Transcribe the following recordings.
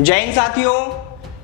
जय हिंद साथियों,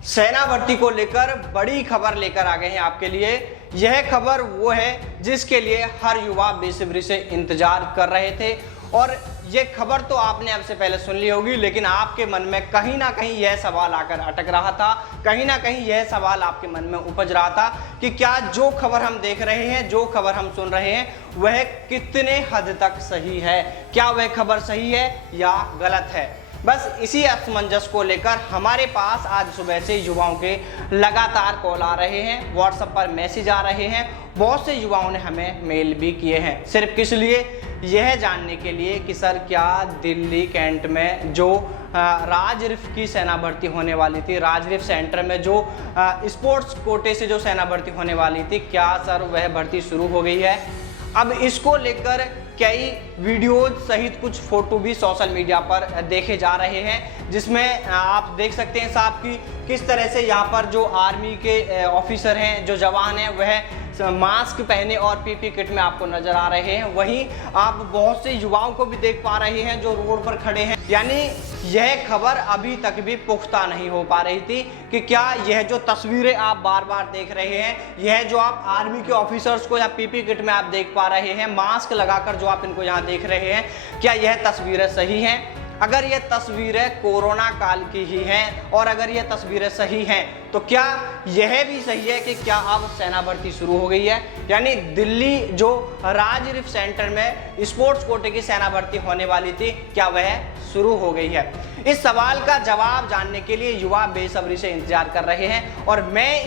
सेना भर्ती को लेकर बड़ी खबर लेकर आ गए हैं आपके लिए। यह खबर वो है जिसके लिए हर युवा बेसब्री से इंतजार कर रहे थे और ये खबर तो आपने अब से पहले सुन ली होगी, लेकिन आपके मन में कहीं ना कहीं यह सवाल आकर अटक रहा था, कहीं ना कहीं यह सवाल आपके मन में उपज रहा था कि क्या जो खबर हम देख रहे हैं, जो खबर हम सुन रहे हैं, वह कितने हद तक सही है, क्या वह खबर सही है या गलत है। बस इसी असमंजस को लेकर हमारे पास आज सुबह से युवाओं के लगातार कॉल आ रहे हैं, व्हाट्सएप पर मैसेज आ रहे हैं, बहुत से युवाओं ने हमें मेल भी किए हैं। सिर्फ किस लिए? यह जानने के लिए कि सर क्या दिल्ली कैंट में जो राजरिफ की सेना भर्ती होने वाली थी, राजरिफ सेंटर में जो स्पोर्ट्स कोटे से जो सेना भर्ती होने वाली थी, क्या सर वह भर्ती शुरू हो गई है। अब इसको लेकर कई वीडियोज सहित कुछ फोटो भी सोशल मीडिया पर देखे जा रहे हैं, जिसमें आप देख सकते हैं साहब कि किस तरह से यहाँ पर जो आर्मी के ऑफिसर हैं, जो जवान हैं, वह मास्क पहने और पीपी किट में आपको नजर आ रहे हैं। वहीं आप बहुत से युवाओं को भी देख पा रहे हैं जो रोड पर खड़े हैं। यानी यह खबर अभी तक भी पुख्ता नहीं हो पा रही थी कि क्या यह जो तस्वीरें आप बार बार देख रहे हैं, यह जो आप आर्मी के ऑफिसर्स को या पीपी किट में आप देख पा रहे हैं, मास्क लगाकर जो आप इनको यहाँ देख रहे हैं, क्या यह तस्वीरें सही हैं? अगर ये तस्वीरें कोरोना काल की ही हैं और अगर ये तस्वीरें सही हैं तो क्या यह भी सही है कि क्या अब सेना भर्ती शुरू हो गई है? यानी दिल्ली जो राजरिफ सेंटर में स्पोर्ट्स कोटे की सेना भर्ती होने वाली थी, क्या वह शुरू हो गई है? इस सवाल का जवाब जानने के लिए युवा बेसब्री से इंतजार कर रहे हैं और मैं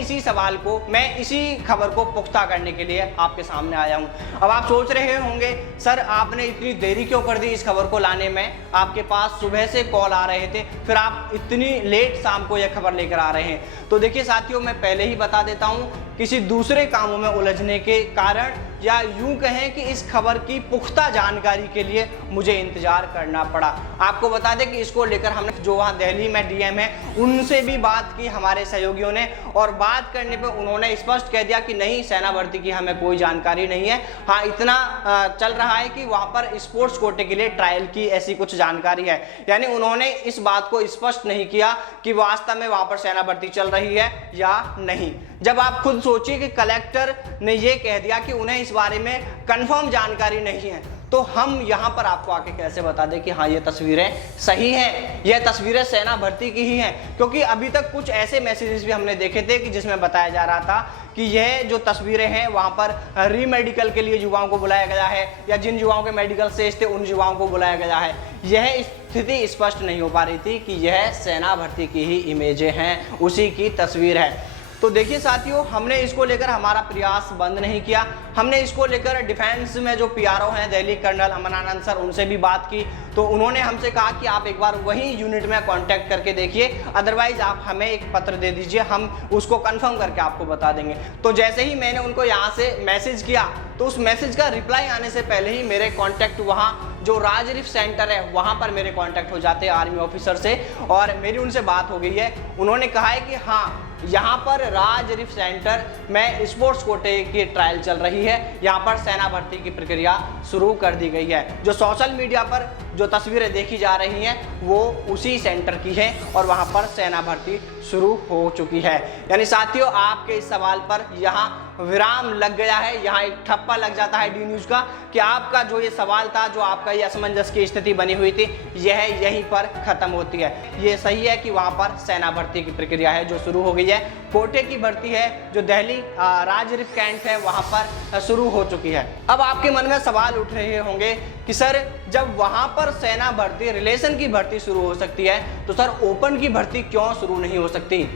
इसी खबर को पुख्ता करने के लिए आपके सामने आया हूं। अब आप सोच रहे होंगे सर आपने इतनी देरी क्यों कर दी इस खबर को लाने में? आपके पास सुबह से कॉल आ रहे थे, फिर आप इतनी लेट शाम को यह खबर लेकर आ रहे हैं। तो देखिए साथियों, मैं पहले ही बता देता हूं, किसी दूसरे कामों में उलझने के कारण या यूं कहें कि इस खबर की पुख्ता जानकारी के लिए मुझे इंतजार करना पड़ा। आपको बता दें कि इसको लेकर हमने जो वहाँ दिल्ली में डीएम है उनसे भी बात की हमारे सहयोगियों ने, और बात करने पे उन्होंने स्पष्ट कह दिया कि नहीं, सेना भर्ती की हमें कोई जानकारी नहीं है। हाँ, इतना चल रहा है कि वहाँ पर स्पोर्ट्स कोटे के लिए ट्रायल की ऐसी कुछ जानकारी है। यानी उन्होंने इस बात को स्पष्ट नहीं किया कि वास्तव में वहाँ पर सेना भर्ती चल रही है या नहीं। जब आप खुद सोचिए कि कलेक्टर ने यह कह दिया कि उन्हें इस बारे में कंफर्म जानकारी नहीं है, तो हम यहाँ पर आपको आके कैसे बता दें कि हाँ ये तस्वीरें सही हैं, यह तस्वीरें सेना भर्ती की ही हैं? क्योंकि अभी तक कुछ ऐसे मैसेजेस भी हमने देखे थे कि जिसमें बताया जा रहा था कि यह जो तस्वीरें हैं वहाँ पर रीमेडिकल के लिए युवाओं को बुलाया गया है या जिन युवाओं के मेडिकल शेष थे उन युवाओं को बुलाया गया है। यह स्थिति स्पष्ट नहीं हो पा रही थी कि यह सेना भर्ती की ही इमेजें हैं, उसी की तस्वीर है। तो देखिए साथियों, हमने इसको लेकर हमारा प्रयास बंद नहीं किया। हमने इसको लेकर डिफेंस में जो पीआरओ हैं दिल्ली कर्नल अमनानंद सर, उनसे भी बात की, तो उन्होंने हमसे कहा कि आप एक बार वही यूनिट में कांटेक्ट करके देखिए, अदरवाइज आप हमें एक पत्र दे दीजिए, हम उसको कंफर्म करके आपको बता देंगे। तो जैसे ही मैंने उनको यहाँ से मैसेज किया तो उस मैसेज का रिप्लाई आने से पहले ही मेरे कॉन्टैक्ट वहाँ जो राजरिफ सेंटर है वहाँ पर मेरे कॉन्टैक्ट हो जाते हैं आर्मी ऑफिसर से, और मेरी उनसे बात हो गई है। उन्होंने कहा है कि हाँ, यहाँ पर राजरिफ सेंटर में स्पोर्ट्स कोटे की ट्रायल चल रही है, यहाँ पर सेना भर्ती की प्रक्रिया शुरू कर दी गई है। जो सोशल मीडिया पर जो तस्वीरें देखी जा रही हैं वो उसी सेंटर की है और वहाँ पर सेना भर्ती शुरू हो चुकी है। यानी साथियों, आपके इस सवाल पर यहाँ विराम लग गया है, यहाँ एक ठप्पा लग जाता है डी न्यूज़ का कि आपका जो ये सवाल था, जो आपका ये असमंजस की स्थिति बनी हुई थी, यह यहीं पर खत्म होती है। ये सही है कि वहाँ पर सेना भर्ती की प्रक्रिया है जो शुरू हो गई है, कोटे की भर्ती है जो दिल्ली राजरिफ कैंट है वहाँ पर शुरू हो चुकी है। अब आपके मन में सवाल उठ रहे होंगे कि सर जब वहाँ पर सेना भर्ती रिलेशन की भर्ती शुरू हो सकती है तो सर ओपन की भर्ती क्यों शुरू नहीं हो सकती?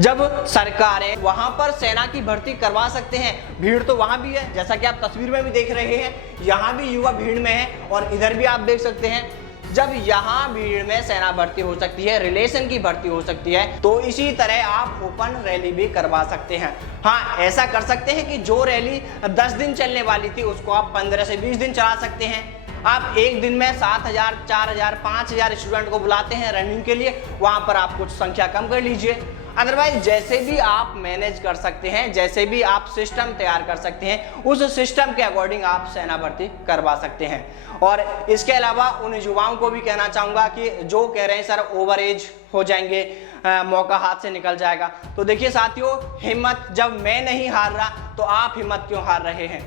जब सरकारें वहां पर सेना की भर्ती करवा सकते हैं, भीड़ तो वहां भी है, जैसा कि आप तस्वीर में भी देख रहे हैं, यहाँ भी युवा भीड़ में है और इधर भी आप देख सकते हैं। जब यहाँ भीड़ में सेना भर्ती हो सकती है, रिलेशन की भर्ती हो सकती है, तो इसी तरह आप ओपन रैली भी करवा सकते हैं। हाँ, ऐसा कर सकते हैं कि जो रैली 10 दिन चलने वाली थी उसको आप 15 से 20 दिन चला सकते हैं। आप एक दिन में 7,000, 4,000, 5,000 स्टूडेंट को बुलाते हैं रनिंग के लिए, वहां पर आप कुछ संख्या कम कर लीजिए। अदरवाइज जैसे भी आप मैनेज कर सकते हैं, जैसे भी आप सिस्टम तैयार कर सकते हैं, उस सिस्टम के अकॉर्डिंग आप सेना भर्ती करवा सकते हैं। और इसके अलावा उन युवाओं को भी कहना चाहूँगा कि जो कह रहे हैं सर ओवर एज हो जाएंगे, मौका हाथ से निकल जाएगा, तो देखिए साथियों, हिम्मत जब मैं नहीं हार रहा तो आप हिम्मत क्यों हार रहे हैं?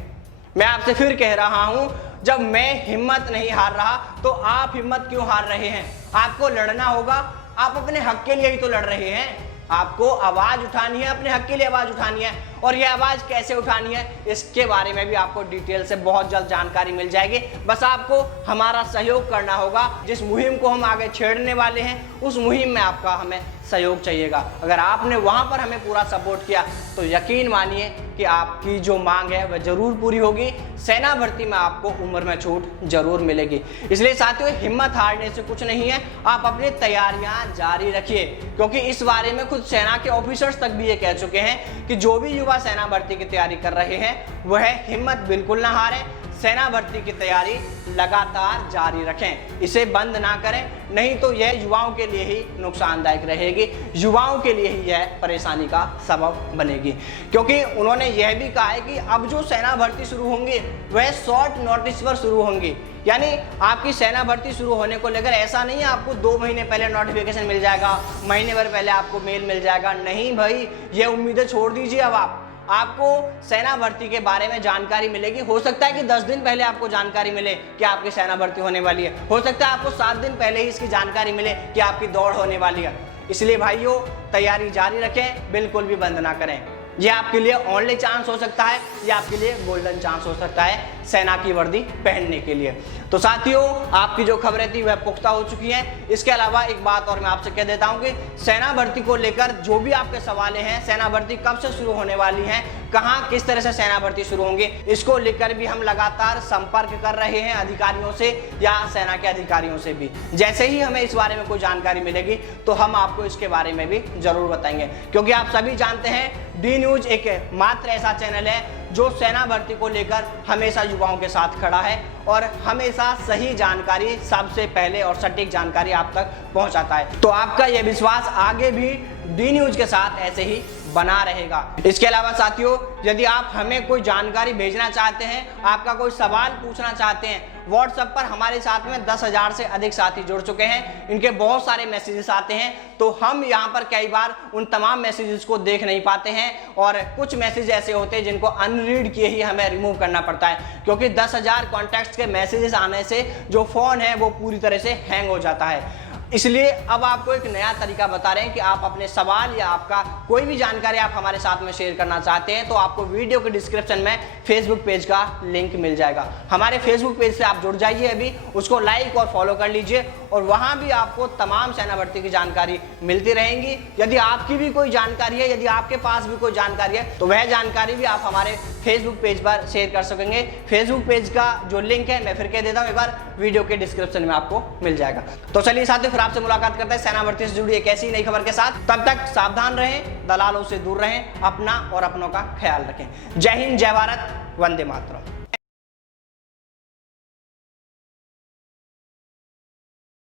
मैं आपसे फिर कह रहा हूं, जब मैं हिम्मत नहीं हार रहा तो आप हिम्मत क्यों हार रहे हैं? आपको लड़ना होगा, आप अपने हक के लिए ही तो लड़ रहे हैं। आपको आवाज उठानी है, अपने हक के लिए आवाज उठानी है। और ये आवाज कैसे उठानी है, इसके बारे में भी आपको डिटेल से बहुत जल्द जानकारी मिल जाएगी। बस आपको हमारा सहयोग करना होगा। जिस मुहिम को हम आगे छेड़ने वाले हैं, उस मुहिम में आपका हमें सहयोग चाहिएगा। अगर आपने वहां पर हमें पूरा सपोर्ट किया तो यकीन मानिए कि आपकी जो मांग है वह जरूर पूरी होगी। सेना भर्ती में आपको उम्र में छूट जरूर मिलेगी। इसलिए साथियों, हिम्मत हारने से कुछ नहीं है, आप अपनी तैयारियां जारी रखिए, क्योंकि इस बारे में खुद सेना के ऑफिसर्स तक भी ये कह चुके हैं कि जो भी युवा सेना भर्ती की तैयारी कर रहे हैं वह हिम्मत बिल्कुल ना हारें, सेना भर्ती की तैयारी लगातार जारी रखें, इसे बंद ना करें, नहीं तो यह युवाओं के लिए ही नुकसानदायक रहेगी, युवाओं के लिए ही यह परेशानी का सबब बनेगी। क्योंकि उन्होंने यह भी कहा है कि अब जो सेना भर्ती शुरू होंगी वह शॉर्ट नोटिस पर शुरू होंगी। यानी आपकी सेना भर्ती शुरू होने को लेकर ऐसा नहीं है आपको 2 महीने पहले नोटिफिकेशन मिल जाएगा, महीने भर पहले आपको मेल मिल जाएगा। नहीं भाई, ये उम्मीदें छोड़ दीजिए। अब आपको सेना भर्ती के बारे में जानकारी मिलेगी। हो सकता है कि 10 दिन पहले आपको जानकारी मिले कि आपकी सेना भर्ती होने वाली है, हो सकता है आपको 7 दिन पहले ही इसकी जानकारी मिले कि आपकी दौड़ होने वाली है। इसलिए भाइयों, तैयारी जारी रखें, बिल्कुल भी बंद ना करें। यह आपके लिए ओनली चांस हो सकता है, यह आपके लिए गोल्डन चांस हो सकता है सेना की वर्दी पहनने के लिए। तो साथियों, आपकी जो खबरें थी वह पुख्ता हो चुकी हैं। इसके अलावा एक बात और मैं आपसे कह देता हूं कि सेना भर्ती को लेकर जो भी आपके सवाल हैं, सेना भर्ती कब से शुरू होने वाली है, कहां किस तरह से सेना भर्ती शुरू होंगे, इसको लेकर भी हम लगातार संपर्क कर रहे हैं अधिकारियों से या सेना के अधिकारियों से भी। जैसे ही हमें इस बारे में कोई जानकारी मिलेगी तो हम आपको इसके बारे में भी जरूर बताएंगे, क्योंकि आप सभी जानते हैं डी न्यूज एक मात्र ऐसा चैनल है जो सेना भर्ती को लेकर हमेशा युवाओं के साथ खड़ा है और हमेशा सही जानकारी, सबसे पहले और सटीक जानकारी आप तक पहुंचाता है। तो आपका यह विश्वास आगे भी डी न्यूज के साथ ऐसे ही बना रहेगा। इसके अलावा साथियों, यदि आप हमें कोई जानकारी भेजना चाहते हैं, आपका कोई सवाल पूछना चाहते हैं, व्हाट्सएप पर हमारे साथ में 10,000 से अधिक साथी जुड़ चुके हैं, इनके बहुत सारे मैसेजेस आते हैं, तो हम यहाँ पर कई बार उन तमाम मैसेजेस को देख नहीं पाते हैं और कुछ मैसेज ऐसे होते हैं जिनको अनरीड किए ही हमें रिमूव करना पड़ता है, क्योंकि 10,000 कॉन्टैक्ट्स के मैसेजेस आने से जो फोन है वो पूरी तरह से हैंग हो जाता है। इसलिए अब आपको एक नया तरीका बता रहे हैं कि आप अपने सवाल या आपका कोई भी जानकारी आप हमारे साथ में शेयर करना चाहते हैं तो आपको वीडियो के डिस्क्रिप्शन में फेसबुक पेज का लिंक मिल जाएगा। हमारे फेसबुक पेज से आप जुड़ जाइए, अभी उसको लाइक और फॉलो कर लीजिए और वहां भी आपको तमाम सेना भर्ती की जानकारी मिलती रहेंगी। यदि आपकी भी कोई जानकारी है, यदि आपके पास भी कोई जानकारी है तो वह जानकारी भी आप हमारे फेसबुक पेज पर शेयर कर सकेंगे। फेसबुक पेज का जो लिंक है मैं फिर कह देता हूँ, एक बार वीडियो के डिस्क्रिप्शन में आपको मिल जाएगा। तो चलिए साथियों, आपसे मुलाकात करते हैं सेना भर्ती से जुड़ी एक ऐसी नई खबर के साथ। तब तक सावधान रहें, दलालों से दूर रहें, अपना और अपनों का ख्याल रखें। जय हिंद, जय भारत, वंदे मातरम।